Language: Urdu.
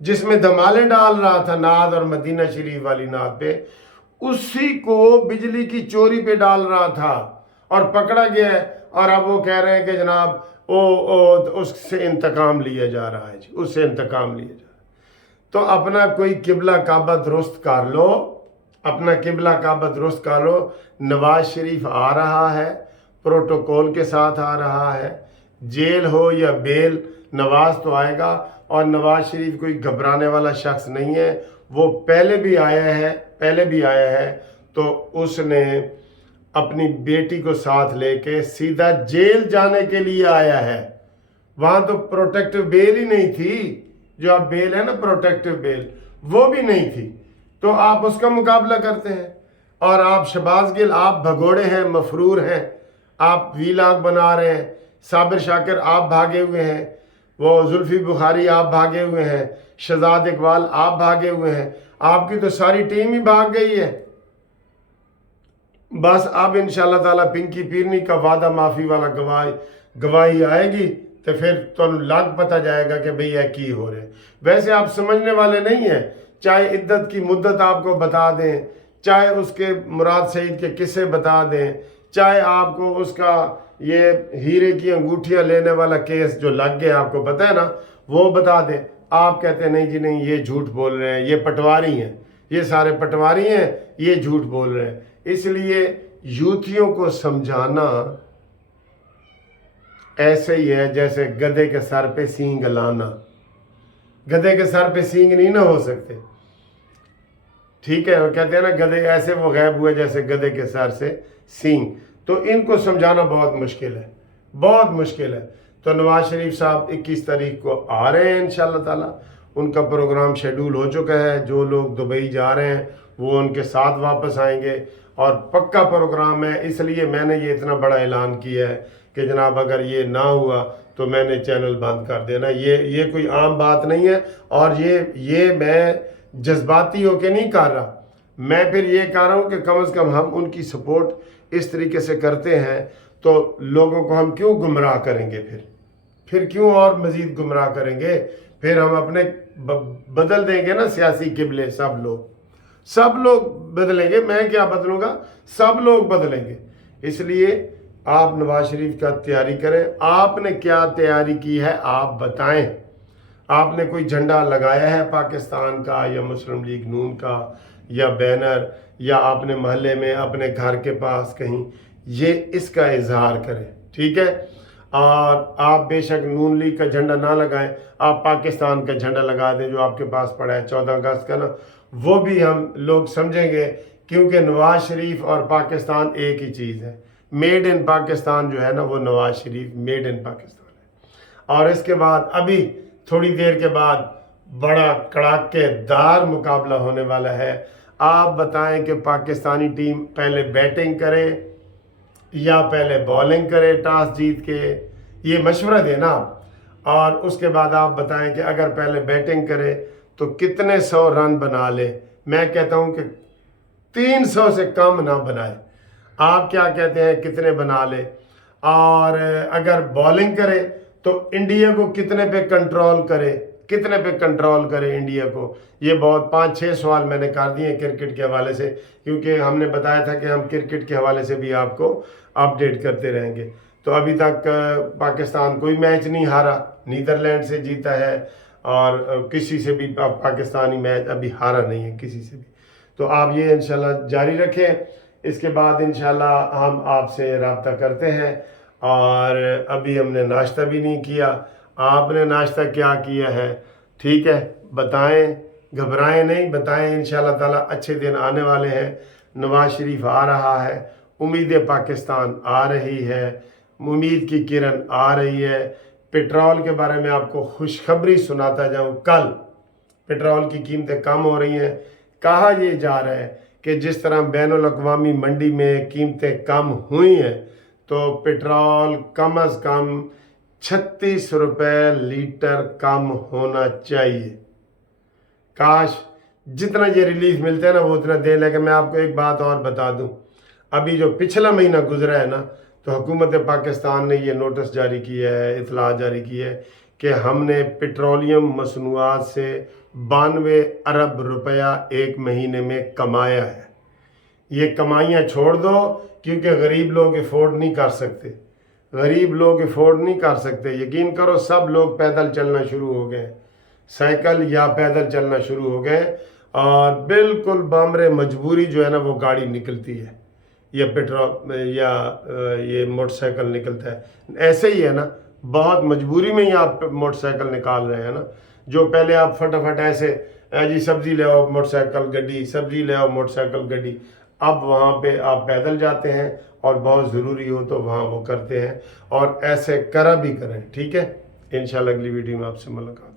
جس میں دھمالیں ڈال رہا تھا نعت اور مدینہ شریف والی نعت پہ، اسی کو بجلی کی چوری پہ ڈال رہا تھا اور پکڑا گیا ہے، اور اب وہ کہہ رہے ہیں کہ جناب اس سے انتقام لیا جا رہا ہے، جی اس سے انتقام لیا جا رہا ہے۔ تو اپنا کوئی قبلہ کعبہ درست کر لو، اپنا قبلہ کعبہ درست کر لو۔ نواز شریف آ رہا ہے، پروٹوکول کے ساتھ آ رہا ہے، جیل ہو یا بیل نواز تو آئے گا، اور نواز شریف کوئی گھبرانے والا شخص نہیں ہے، وہ پہلے بھی آیا ہے تو اس نے اپنی بیٹی کو ساتھ لے کے سیدھا جیل جانے کے لیے آیا ہے۔ وہاں تو پروٹیکٹیو بیل ہی نہیں تھی، جو اب بیل ہے نا پروٹیکٹیو بیل، وہ بھی نہیں تھی، تو آپ اس کا مقابلہ کرتے ہیں۔ اور آپ شہباز گل، آپ بھگوڑے ہیں، مفرور ہیں، آپ ویلاگ بنا رہے ہیں، صابر شاکر آپ بھاگے ہوئے ہیں، وہ زلفی بخاری آپ بھاگے ہوئے ہیں، شہزاد اقبال آپ بھاگے ہوئے ہیں، آپ کی تو ساری ٹیم ہی بھاگ گئی ہے۔ بس اب انشاءاللہ تعالیٰ پنکی پیرنی کا وعدہ معافی والا گواہی آئے گی تو پھر تمہیں لگ پتہ جائے گا کہ بھئی یہ کی ہو رہے ہیں۔ ویسے آپ سمجھنے والے نہیں ہیں، چاہے عدت کی مدت آپ کو بتا دیں، چاہے اس کے مراد سعید کے قصے بتا دیں، چاہے آپ کو اس کا یہ ہیرے کی انگوٹھیاں لینے والا کیس جو لگ گیا آپ کو پتہ ہے نا وہ بتا دیں، آپ کہتے ہیں نہیں جی نہیں یہ جھوٹ بول رہے ہیں، یہ پٹواری ہیں، یہ سارے پٹواری ہیں، یہ جھوٹ بول رہے ہیں۔ اس لیے یوتھیوں کو سمجھانا ایسے ہی ہے جیسے گدھے کے سر پہ سینگ لانا۔ گدھے کے سر پہ سینگ نہیں نہ ہو سکتے، ٹھیک ہے، وہ کہتے ہیں نا گدھے ایسے وہ غائب ہوئے جیسے گدھے کے سر سے سینگ، تو ان کو سمجھانا بہت مشکل ہے، بہت مشکل ہے۔ تو نواز شریف صاحب 21 تاریخ کو آ رہے ہیں انشاءاللہ تعالیٰ، ان کا پروگرام شیڈول ہو چکا ہے، جو لوگ دبئی جا رہے ہیں وہ ان کے ساتھ واپس آئیں گے، اور پکا پروگرام ہے۔ اس لیے میں نے یہ اتنا بڑا اعلان کیا ہے کہ جناب اگر یہ نہ ہوا تو میں نے چینل بند کر دینا۔ یہ کوئی عام بات نہیں ہے، اور یہ میں جذباتی ہو کے نہیں کر رہا، میں پھر یہ کہہ رہا ہوں کہ کم از کم ہم ان کی سپورٹ اس طریقے سے کرتے ہیں تو لوگوں کو ہم کیوں گمراہ کریں گے، پھر کیوں اور مزید گمراہ کریں گے؟ پھر ہم اپنے بدل دیں گے نا سیاسی قبلے، سب لوگ بدلیں گے، میں کیا بدلوں گا، سب لوگ بدلیں گے۔ اس لیے آپ نواز شریف کا تیاری کریں۔ آپ نے کیا تیاری کی ہے آپ بتائیں؟ آپ نے کوئی جھنڈا لگایا ہے پاکستان کا یا مسلم لیگ نون کا یا بینر، یا آپ نے محلے میں اپنے گھر کے پاس کہیں، یہ اس کا اظہار کریں، ٹھیک ہے؟ اور آپ بے شک نون لیگ کا جھنڈا نہ لگائیں، آپ پاکستان کا جھنڈا لگا دیں جو آپ کے پاس پڑا ہے 14 اگست کا نا، وہ بھی ہم لوگ سمجھیں گے، کیونکہ نواز شریف اور پاکستان ایک ہی چیز ہے۔ میڈ ان پاکستان جو ہے نا وہ نواز شریف میڈ ان پاکستان ہے۔ اور اس کے بعد ابھی تھوڑی دیر کے بعد بڑا کڑاکے دار مقابلہ ہونے والا ہے۔ آپ بتائیں کہ پاکستانی ٹیم پہلے بیٹنگ کرے یا پہلے بولنگ کرے ٹاس جیت کے، یہ مشورہ دیں نا، اور اس کے بعد آپ بتائیں کہ اگر پہلے بیٹنگ کرے تو کتنے 100 رن بنا لے۔ میں کہتا ہوں کہ 300 سے کم نہ بنائے۔ آپ کیا کہتے ہیں کتنے بنا لے؟ اور اگر بولنگ کرے تو انڈیا کو کتنے پہ کنٹرول کرے انڈیا کو؟ یہ بہت 5-6 سوال میں نے کر دیے کرکٹ کے حوالے سے، کیونکہ ہم نے بتایا تھا کہ ہم کرکٹ کے حوالے سے بھی آپ کو اپڈیٹ کرتے رہیں گے۔ تو ابھی تک پاکستان کوئی میچ نہیں ہارا، نیدرلینڈ سے جیتا ہے، اور کسی سے بھی پاکستانی میچ ابھی ہارا نہیں ہے کسی سے بھی۔ تو آپ یہ انشاءاللہ جاری رکھیں، اس کے بعد انشاءاللہ ہم آپ سے رابطہ کرتے ہیں۔ اور ابھی ہم نے ناشتہ بھی نہیں کیا، آپ نے ناشتہ کیا کیا ہے؟ ٹھیک ہے، بتائیں، گھبرائیں نہیں، بتائیں۔ انشاءاللہ تعالیٰ اچھے دن آنے والے ہیں، نواز شریف آ رہا ہے، امید پاکستان آ رہی ہے، امید کی کرن آ رہی ہے۔ پیٹرول کے بارے میں آپ کو خوشخبری سناتا جاؤں، کل پیٹرول کی قیمتیں کم ہو رہی ہیں۔ کہا یہ جا رہا ہے کہ جس طرح بین الاقوامی منڈی میں قیمتیں کم ہوئی ہیں تو پیٹرول کم از کم 36 روپے لیٹر کم ہونا چاہیے۔ کاش جتنا یہ ریلیف ملتا ہے نا وہ اتنا دے، لیکن میں آپ کو ایک بات اور بتا دوں، ابھی جو پچھلا مہینہ گزرا ہے نا تو حکومت پاکستان نے یہ نوٹس جاری کیا ہے، اطلاع جاری کی ہے کہ ہم نے پیٹرولیم مصنوعات سے 92 ارب روپیہ ایک مہینے میں کمایا ہے۔ یہ کمائیاں چھوڑ دو، کیونکہ غریب لوگ افورڈ نہیں کر سکتے، غریب لوگ افورڈ نہیں کر سکتے۔ یقین کرو سب لوگ پیدل چلنا شروع ہو گئے، سائیکل یا پیدل چلنا شروع ہو گئے، اور بالکل بامر مجبوری جو ہے نا وہ گاڑی نکلتی ہے، یا یا یہ موٹر سائیکل نکلتا ہے۔ ایسے ہی ہے نا، بہت مجبوری میں ہی آپ موٹر سائیکل نکال رہے ہیں نا۔ جو پہلے آپ فٹافٹ ایسے جی سبزی لے آؤ موٹر سائیکل گڈی، سبزی لے آؤ موٹر سائیکل گڈی، اب وہاں پہ آپ پیدل جاتے ہیں، اور بہت ضروری ہو تو وہاں وہ کرتے ہیں، اور ایسے کرا بھی کریں۔ ٹھیک ہے، انشاءاللہ اگلی ویڈیو میں آپ سے ملاقات۔